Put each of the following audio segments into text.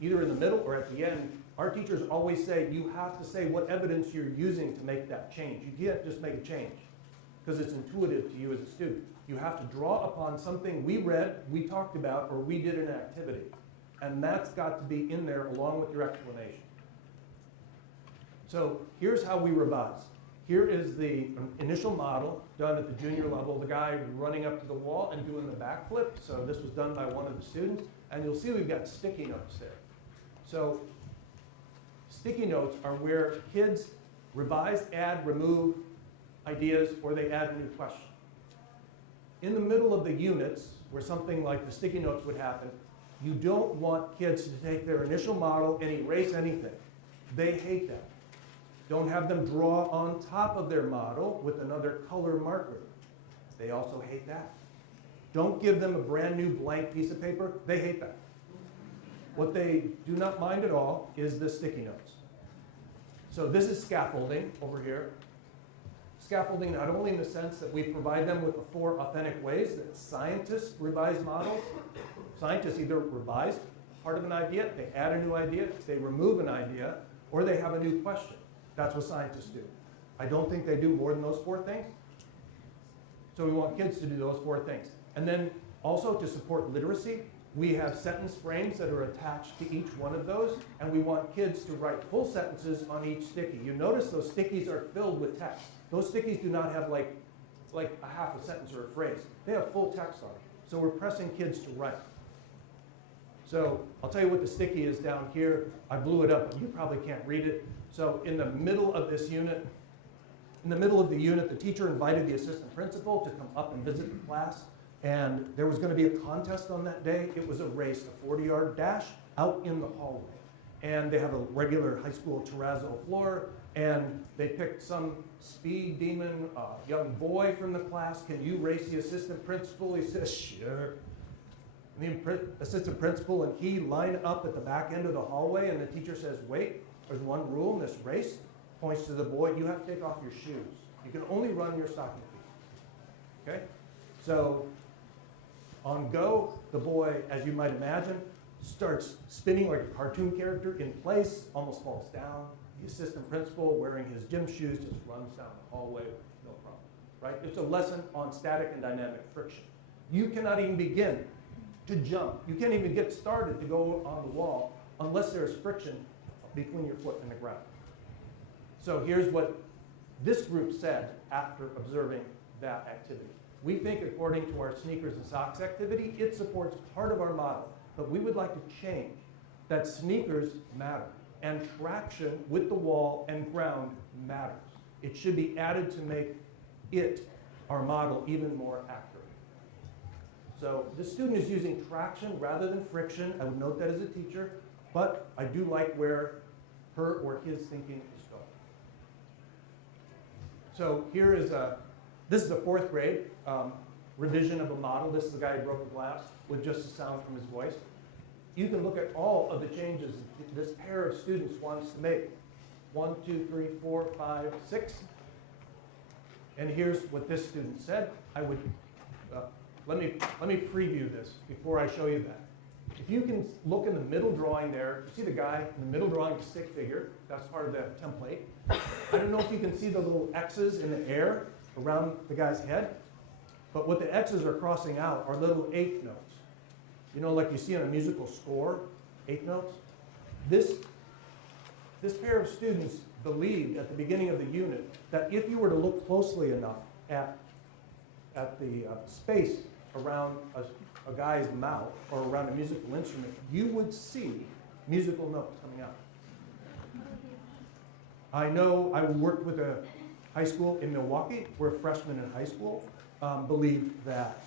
either in the middle or at the end, our teachers always say you have to say what evidence you're using to make that change. You can't just make a change because it's intuitive to you as a student. You have to draw upon something we read, we talked about, or we did an activity. And that's got to be in there along with your explanation. So here's how we revise. Here is the initial model done at the junior level, the guy running up to the wall and doing the backflip. So this was done by one of the students. And you'll see we've got sticky notes there. So sticky notes are where kids revise, add, remove ideas, or they add a new question. In the middle of the units, where something like the sticky notes would happen, you don't want kids to take their initial model and erase anything. They hate that. Don't have them draw on top of their model with another color marker. They also hate that. Don't give them a brand new blank piece of paper. They hate that. What they do not mind at all is the sticky notes. So this is scaffolding over here. Scaffolding not only in the sense that we provide them with the 4 authentic ways that scientists revise models. Scientists either revise part of an idea, they add a new idea, they remove an idea, or they have a new question. That's what scientists do. I don't think they do more than those 4 things. So we want kids to do those 4 things. And then also to support literacy, we have sentence frames that are attached to each one of those, and we want kids to write full sentences on each sticky. You notice those stickies are filled with text. Those stickies do not have like a half a sentence or a phrase. They have full text on them. So we're pressing kids to write. So I'll tell you what the sticky is down here. I blew it up, but you probably can't read it. So in the middle of this unit, the teacher invited the assistant principal to come up and visit the class. And there was going to be a contest on that day. It was a race, a 40-yard dash out in the hallway. And they have a regular high school terrazzo floor. And they picked some speed demon young boy from the class. Can you race the assistant principal? He says, sure. And the assistant principal and he line up at the back end of the hallway, and the teacher says, wait, there's one rule in this race. Points to the boy, you have to take off your shoes. You can only run your stocking feet. Okay? So on go, the boy, as you might imagine, starts spinning like a cartoon character in place, almost falls down. The assistant principal, wearing his gym shoes, just runs down the hallway with no problem. Right? It's a lesson on static and dynamic friction. You cannot even begin to jump. You can't even get started to go on the wall unless there's friction between your foot and the ground. So here's what this group said after observing that activity. We think, according to our sneakers and socks activity, it supports part of our model, but we would like to change that sneakers matter and traction with the wall and ground matters. It should be added to make it, our model, even more accurate. So the student is using traction rather than friction. I would note that as a teacher, but I do like where her or his thinking is going. So here is this is a 4th grade revision of a model. This is the guy who broke the glass with just the sound from his voice. You can look at all of the changes this pair of students wants to make. 1, 2, 3, 4, 5, 6. And here's what this student said. I would let me preview this before I show you that. If you can look in the middle drawing there, you see the guy in the middle drawing the stick figure. That's part of the template. I don't know if you can see the little X's in the air around the guy's head, but what the X's are crossing out are little 8th notes. You know, like you see on a musical score, 8th notes. This pair of students believed at the beginning of the unit that if you were to look closely enough at the space around a guy's mouth or around a musical instrument, you would see musical notes coming out. I know I worked with a high school in Milwaukee where freshmen in high school believed that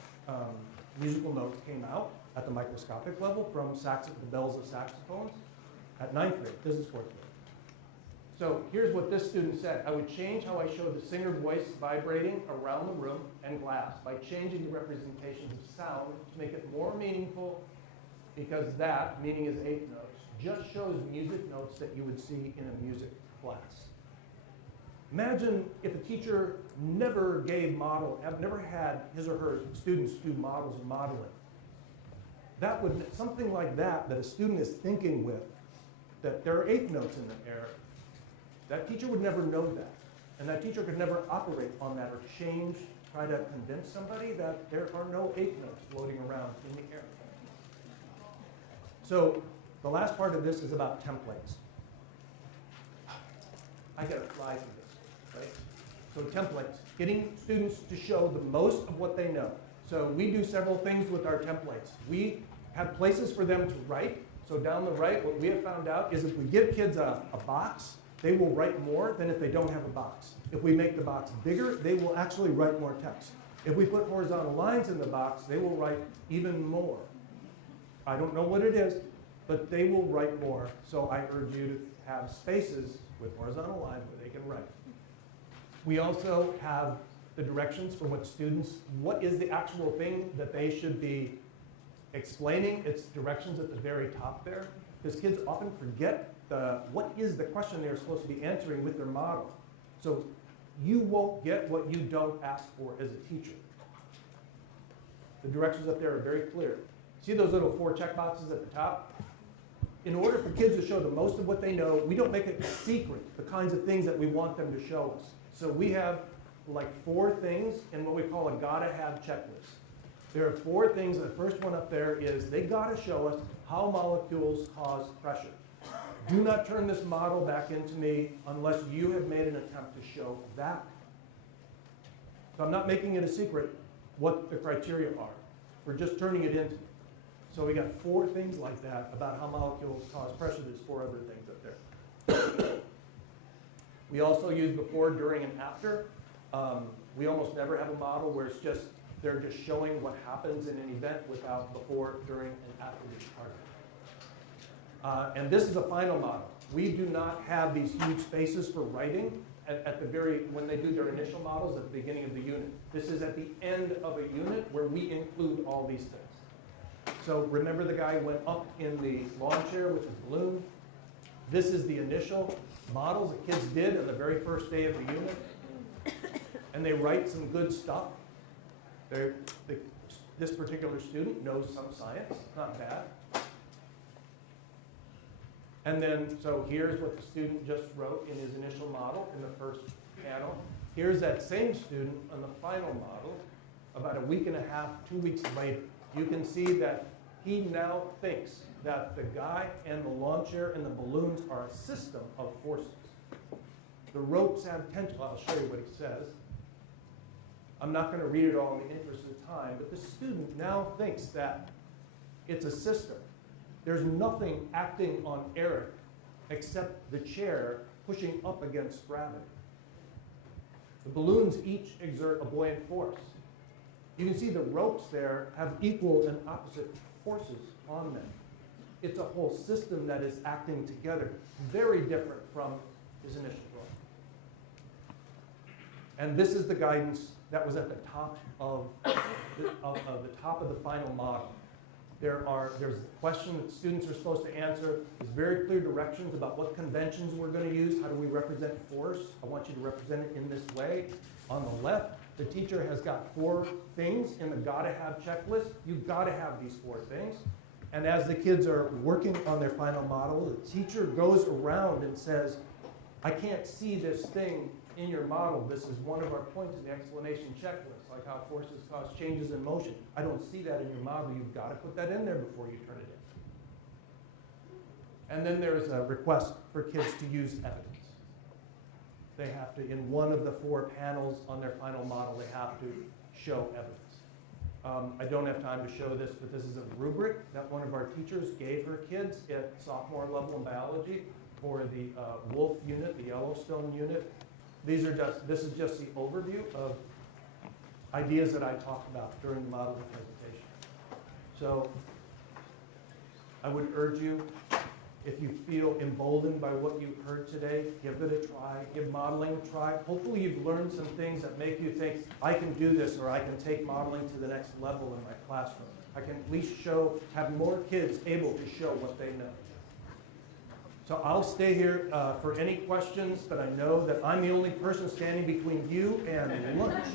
musical notes came out at the microscopic level from the bells of saxophones at 9th grade. This is 4th grade. So here's what this student said. I would change how I show the singer voice vibrating around the room and glass by changing the representations of sound to make it more meaningful, because that, meaning is 8 notes, just shows music notes that you would see in a music class. Imagine if a teacher never had his or her students do models and modeling. that would, something like that a student is thinking with, that there are eighth notes in the air, that teacher would never know that. And that teacher could never operate on that or try to convince somebody that there are no eighth notes floating around in the air. So the last part of this is about templates. I got a slide for this, right? So templates, getting students to show the most of what they know. So we do several things with our templates. We have places for them to write. So down the right, what we have found out is if we give kids a box, they will write more than if they don't have a box. If we make the box bigger, they will actually write more text. If we put horizontal lines in the box, they will write even more. I don't know what it is, but they will write more. So I urge you to have spaces with horizontal lines where they can write. We also have the directions for what is the actual thing that they should be explaining. It's directions at the very top there, because kids often forget what is the question they're supposed to be answering with their model. So you won't get what you don't ask for as a teacher. The directions up there are very clear. See those little 4 check boxes at the top? In order for kids to show the most of what they know, we don't make it a secret, the kinds of things that we want them to show us. So we have like 4 things in what we call a gotta have checklist. There are 4 things. The first one up there is they gotta show us how molecules cause pressure. Do not turn this model back into me unless you have made an attempt to show that. So I'm not making it a secret what the criteria are. We're just turning it into. So we got 4 things like that about how molecules cause pressure. There's 4 other things up there. We also use before, during, and after. We almost never have a model where it's just, they're just showing what happens in an event without before, during, and after each part. And this is the final model. We do not have these huge spaces for writing at the when they do their initial models at the beginning of the unit. This is at the end of a unit where we include all these things. So remember the guy went up in the lawn chair with his balloon? This is the initial models that kids did on the very first day of the unit. And they write some good stuff. This particular student knows some science, not bad. And then, so here's what the student just wrote in his initial model in the first panel. Here's that same student on the final model about a week and a half, 2 weeks later. You can see that he now thinks that the guy and the lawn chair and the balloons are a system of forces. The ropes have tension. I'll show you what he says. I'm not going to read it all in the interest of time, but the student now thinks that it's a system. There's nothing acting on Eric except the chair pushing up against gravity. The balloons each exert a buoyant force. You can see the ropes there have equal and opposite forces on them. It's a whole system that is acting together, very different from his initial drawing. And this is the guidance that was at the top of the final model. There's a question that students are supposed to answer. There's very clear directions about what conventions we're going to use. How do we represent force? I want you to represent it in this way. On the left, the teacher has got 4 things in the gotta have checklist. You've got to have these 4 things. And as the kids are working on their final model, the teacher goes around and says, I can't see this thing in your model. This is one of our points in the explanation checklist, like how forces cause changes in motion. I don't see that in your model. You've got to put that in there before you turn it in. And then there's a request for kids to use evidence. They have to, in one of the 4 panels on their final model, they have to show evidence. I don't have time to show this, but this is a rubric that one of our teachers gave her kids at sophomore level in biology for the Wolf unit, the Yellowstone unit. This is just the overview of ideas that I talked about during the model presentation. So I would urge you, if you feel emboldened by what you've heard today, give it a try, give modeling a try. Hopefully you've learned some things that make you think, I can do this, or I can take modeling to the next level in my classroom. I can at least have more kids able to show what they know. So I'll stay here for any questions, but I know that I'm the only person standing between you and lunch.